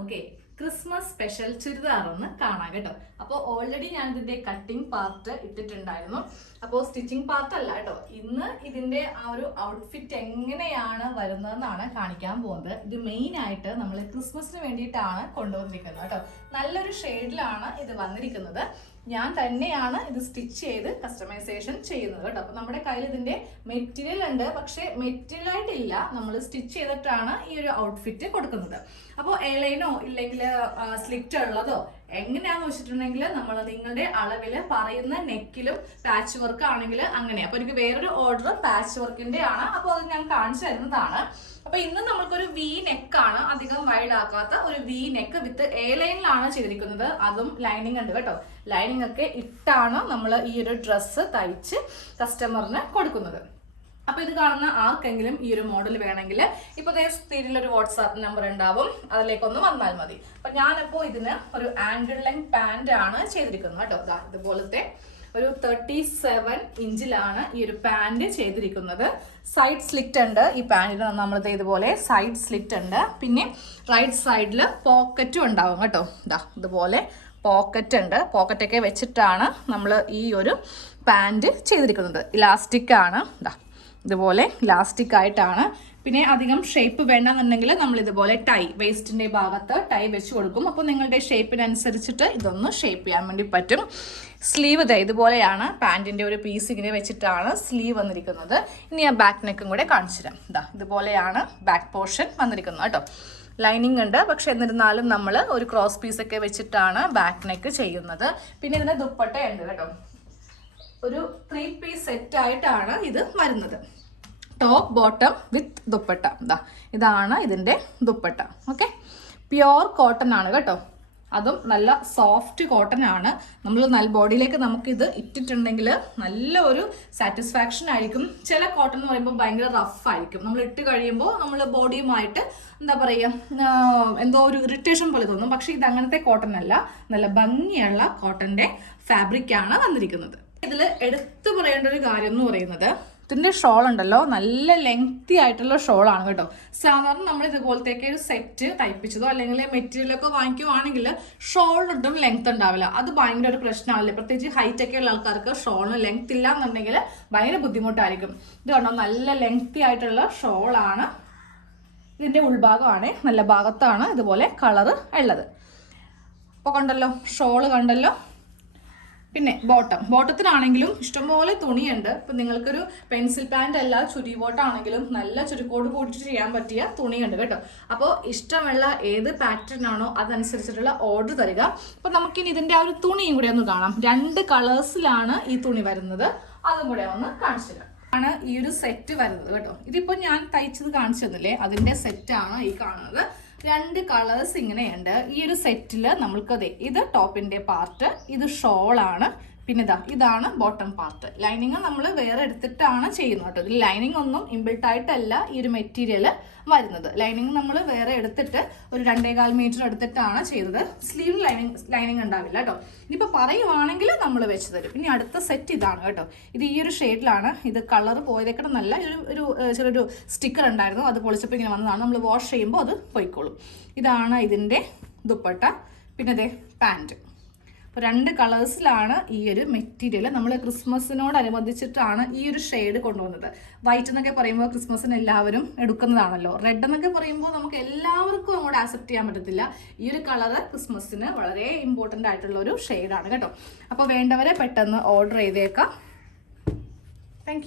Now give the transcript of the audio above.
നമുക്കേ Christmas special ചുരിദാറൊന്ന് കാണാം കേട്ടോ. അപ്പോൾ ഓൾറെഡി ഞാൻ ഇതിന്റെ കട്ടിങ് പാർട്ട് ഇട്ടിട്ടുണ്ടായിരുന്നു. അപ്പോൾ സ്റ്റിച്ചിങ് പാർട്ട് അല്ല കേട്ടോ. ഇന്ന് ഇതിന്റെ ആ ഒരു ഔട്ട്ഫിറ്റ് എങ്ങനെയാണ് വരുന്നതെന്നാണ് കാണിക്കാൻ പോകുന്നത്. ഇത് മെയിൻ ആയിട്ട് നമ്മൾ ക്രിസ്മസിന് വേണ്ടിയിട്ടാണ് കൊണ്ടുവന്നിരിക്കുന്നത് കേട്ടോ. നല്ലൊരു ഷെയ്ഡിലാണ് ഇത് വന്നിരിക്കുന്നത്. ഞാൻ തന്നെയാണ് ഇത് സ്റ്റിച്ച് ചെയ്ത് കസ്റ്റമൈസേഷൻ ചെയ്യുന്നത് കേട്ടോ. അപ്പൊ നമ്മുടെ കയ്യിൽ ഇതിന്റെ മെറ്റീരിയൽ ഉണ്ട്, പക്ഷെ മെറ്റീരിയൽ ആയിട്ടില്ല, നമ്മൾ സ്റ്റിച്ച് ചെയ്തിട്ടാണ് ഈ ഒരു ഔട്ട്ഫിറ്റ് കൊടുക്കുന്നത്. അപ്പോൾ എയർലൈനോ ഇല്ലെങ്കിൽ സ്ലിറ്റ് ഉള്ളതോ എങ്ങനെയാന്ന് വെച്ചിട്ടുണ്ടെങ്കിൽ നമ്മൾ നിങ്ങളുടെ അളവില് പറയുന്ന നെക്കിലും പാച്ച് വർക്ക് ആണെങ്കിൽ അങ്ങനെ. അപ്പൊ എനിക്ക് വേറൊരു ഓർഡർ പാച്ച് വർക്കിന്റെ ആണ്, അപ്പോൾ അത് ഞാൻ കാണിച്ചു തരുന്നതാണ്. അപ്പൊ ഇന്ന് നമ്മൾക്കൊരു വി നെക്കാണ്, അധികം വൈഡ് ആക്കാത്ത ഒരു വി നെക്ക് വിത്ത് എ ലൈനിലാണ് ചെയ്തിരിക്കുന്നത്. അതും ലൈനിങ് ഉണ്ട് കേട്ടോ. ലൈനിങ് ഒക്കെ ഇട്ടാണ് നമ്മൾ ഈ ഒരു ഡ്രസ്സ് തയ്ച്ച് കസ്റ്റമറിന് കൊടുക്കുന്നത്. അപ്പൊ ഇത് കാണുന്ന ആർക്കെങ്കിലും ഈ ഒരു മോഡൽ വേണമെങ്കിൽ ഇപ്പൊ സ്ക്രീനിൽ ഒരു വാട്സാപ്പ് നമ്പർ ഉണ്ടാവും, അതിലേക്കൊന്ന് വന്നാൽ മതി. അപ്പൊ ഞാനിപ്പോ ഇതിന് ഒരു ആംഗിൾ ലെങ്ത് പാന്റ് ആണ് ചെയ്തിരിക്കുന്നത് കേട്ടോ. ഇതുപോലത്തെ ഒരു 37 ഇഞ്ചിലാണ് ഈ ഒരു പാന്റ് ചെയ്തിരിക്കുന്നത്. സൈഡ് സ്ലിറ്റ് ഉണ്ട് ഈ പാന്റിന്, നമ്മളത് ഇതുപോലെ സൈഡ് സ്ലിറ്റ് ഉണ്ട്. പിന്നെ റൈറ്റ് സൈഡിൽ പോക്കറ്റും ഉണ്ടാവും കേട്ടോ. ഇതുപോലെ പോക്കറ്റ് ഉണ്ട്. പോക്കറ്റൊക്കെ വെച്ചിട്ടാണ് നമ്മൾ ഈ ഒരു പാന്റ് ചെയ്തിരിക്കുന്നത്. ഇലാസ്റ്റിക് ആണ്, ഇതുപോലെ ഇലാസ്റ്റിക് ആയിട്ടാണ്. പിന്നെ അധികം ഷേപ്പ് വേണ്ടെന്നുണ്ടെങ്കിൽ നമ്മൾ ഇതുപോലെ ടൈ വേസ്റ്റിന്റെ ഭാഗത്ത് ടൈ വെച്ച് കൊടുക്കും. അപ്പോൾ നിങ്ങളുടെ ഷേപ്പിനനുസരിച്ചിട്ട് ഇതൊന്ന് ഷേപ്പ് ചെയ്യാൻ വേണ്ടി പറ്റും. സ്ലീവ് ഇതുപോലെയാണ്, പാൻറ്റിന്റെ ഒരു പീസ് ഇങ്ങനെ വെച്ചിട്ടാണ് സ്ലീവ് വന്നിരിക്കുന്നത്. ഇനി ഞാൻ ബാക്ക് നെക്കും കൂടെ കാണിച്ചു തരാം. ഇതുപോലെയാണ് ബാക്ക് പോർഷൻ വന്നിരിക്കുന്നത് കേട്ടോ. ലൈനിങ് ഉണ്ട്, പക്ഷെ എന്നിരുന്നാലും നമ്മൾ ഒരു ക്രോസ് പീസ് ഒക്കെ വെച്ചിട്ടാണ് ബാക്ക് നെക്ക് ചെയ്യുന്നത്. പിന്നെ ഇതിന് ദുപ്പട്ട ഉണ്ട് കേട്ടോ. ഒരു 3 പീസ് സെറ്റ് ആയിട്ടാണ് ഇത് വരുന്നത്. ടോപ്പ് ബോട്ടം വിത്ത് ദുപ്പട്ട. ഇതാണ് ഇതിന്റെ ദുപ്പട്ട. ഓക്കെ, പ്യോർ കോട്ടൺ ആണ് കേട്ടോ. അതും നല്ല സോഫ്റ്റ് കോട്ടൺ ആണ്. നമ്മൾ നല്ല ബോഡിയിലേക്ക് നമുക്കിത് ഇട്ടിട്ടുണ്ടെങ്കിൽ നല്ല ഒരു സാറ്റിസ്ഫാക്ഷൻ ആയിരിക്കും. ചില കോട്ടൺ എന്ന് പറയുമ്പോൾ ഭയങ്കര റഫ് ആയിരിക്കും. നമ്മൾ ഇട്ട് കഴിയുമ്പോൾ നമ്മൾ ബോഡിയുമായിട്ട് എന്താ പറയുക, എന്തോ ഒരു ഇറിറ്റേഷൻ പോലെ തോന്നും. പക്ഷെ ഇത് അങ്ങനത്തെ കോട്ടൺ അല്ല, നല്ല ഭംഗിയുള്ള കോട്ടന്റെ ഫാബ്രിക് ആണ് വന്നിരിക്കുന്നത്. ഇതിൽ എടുത്തു പറയേണ്ട ഒരു കാര്യം എന്ന് പറയുന്നത്, ഇതിന്റെ ഷോൾ ഉണ്ടല്ലോ, നല്ല ലെങ്തി ആയിട്ടുള്ള ഷോളാണ് കേട്ടോ. സാധാരണ നമ്മൾ ഇതുപോലത്തേക്ക് ഒരു സെറ്റ് തയ്പ്പിച്ചതോ അല്ലെങ്കിൽ മെറ്റീരിയലൊക്കെ വാങ്ങിക്കുവാണെങ്കിൽ ഷോളിനൊട്ടും ലെങ്ത് ഉണ്ടാവില്ല. അത് ഭയങ്കര ഒരു പ്രശ്നമാണല്ലേ, പ്രത്യേകിച്ച് ഹൈറ്റ് ഒക്കെ ഉള്ള ആൾക്കാർക്ക് ഷോളിന് ലെങ്ത് ഇല്ല എന്നുണ്ടെങ്കിൽ ഭയങ്കര ബുദ്ധിമുട്ടായിരിക്കും. ഇത് കണ്ടോ, നല്ല ലെങ്തി ആയിട്ടുള്ള ഷോളാണ്. ഇതിന്റെ ഉൾഭാഗമാണ്, നല്ല ഭാഗത്താണ് ഇതുപോലെ കളറ് ഉള്ളത്. അപ്പോൾ കണ്ടല്ലോ, ഷോള് കണ്ടല്ലോ. പിന്നെ ബോട്ടത്തിനാണെങ്കിലും ഇഷ്ടംപോലെ തുണിയുണ്ട്. ഇപ്പം നിങ്ങൾക്കൊരു പെൻസിൽ പാൻ്റ് അല്ല ചുരി ബോട്ടാണെങ്കിലും നല്ല ചുരുക്കോട് കൂടിയിട്ട് ചെയ്യാൻ പറ്റിയ തുണിയുണ്ട് കേട്ടോ. അപ്പോൾ ഇഷ്ടമുള്ള ഏത് പാറ്റേൺ ആണോ അതനുസരിച്ചിട്ടുള്ള ഓർഡർ തരിക. അപ്പം നമുക്കിനി ഇതിൻ്റെ ആ ഒരു തുണിയും കൂടെ ഒന്ന് കാണാം. 2 കളേഴ്സിലാണ് ഈ തുണി വരുന്നത്, അതും കൂടെ ഒന്ന് കാണിച്ചു തരാം. ആണ് ഈ ഒരു സെറ്റ് വരുന്നത് കേട്ടോ. ഇതിപ്പോൾ ഞാൻ തയ്ച്ചത് കാണിച്ചു തന്നില്ലേ, അതിൻ്റെ സെറ്റാണ് ഈ കാണുന്നത്. 2 കളേഴ്സ് ഇങ്ങനെയുണ്ട്. ഈ ഒരു സെറ്റിൽ നമ്മൾക്കത് ഇത് ടോപ്പിന്റെ പാർട്ട്, ഇത് ഷോളാണ്, പിന്നെ ഇതാണ് ബോട്ടം പാർട്ട്. ലൈനിങ് നമ്മൾ വേറെ എടുത്തിട്ടാണ് ചെയ്യുന്നത് കേട്ടോ. ഇതിൽ ലൈനിങ് ഒന്നും ഇൻബിൽട്ട് ആയിട്ടല്ല ഈ ഒരു മെറ്റീരിയൽ വരുന്നത്. ലൈനിങ് നമ്മൾ വേറെ എടുത്തിട്ട് ഒരു 2.25 മീറ്റർ എടുത്തിട്ടാണ് ചെയ്തത്. സ്ലീവ് ലൈനിങ് ഉണ്ടാവില്ല കേട്ടോ. ഇനിയിപ്പോൾ പറയുവാണെങ്കിൽ നമ്മൾ വെച്ച് തരും. ഇനി അടുത്ത സെറ്റ് ഇതാണ് കേട്ടോ. ഇത് ഈ ഒരു ഷെയ്ഡിലാണ്. ഇത് കളർ പോയതേക്കടെ നല്ല ഒരു ചെറിയൊരു സ്റ്റിക്കർ ഉണ്ടായിരുന്നു, അത് പൊളിച്ചപ്പോൾ ഇങ്ങനെ വന്നതാണ്. നമ്മൾ വാഷ് ചെയ്യുമ്പോൾ അത് പോയിക്കോളും. ഇതാണ് ഇതിൻ്റെ ദുപ്പട്ട, പിന്നെ പാൻറ്റ്. അപ്പോൾ 2 കളേഴ്സിലാണ് ഈ ഒരു മെറ്റീരിയൽ. നമ്മൾ ക്രിസ്മസിനോടനുബന്ധിച്ചിട്ടാണ് ഈ ഒരു ഷെയ്ഡ് കൊണ്ടുവന്നത്. വൈറ്റ് എന്നൊക്കെ പറയുമ്പോൾ ക്രിസ്മസിന് എല്ലാവരും എടുക്കുന്നതാണല്ലോ. റെഡ് എന്നൊക്കെ പറയുമ്പോൾ നമുക്ക് എല്ലാവർക്കും അങ്ങോട്ട് ആക്സെപ്റ്റ് ചെയ്യാൻ പറ്റത്തില്ല. ഈ ഒരു കളറ് ക്രിസ്മസിന് വളരെ ഇമ്പോർട്ടൻ്റ് ആയിട്ടുള്ള ഒരു ഷെയ്ഡാണ് കേട്ടോ. അപ്പോൾ വേണ്ടവരെ പെട്ടെന്ന് ഓർഡർ ചെയ്തേക്കാം. താങ്ക്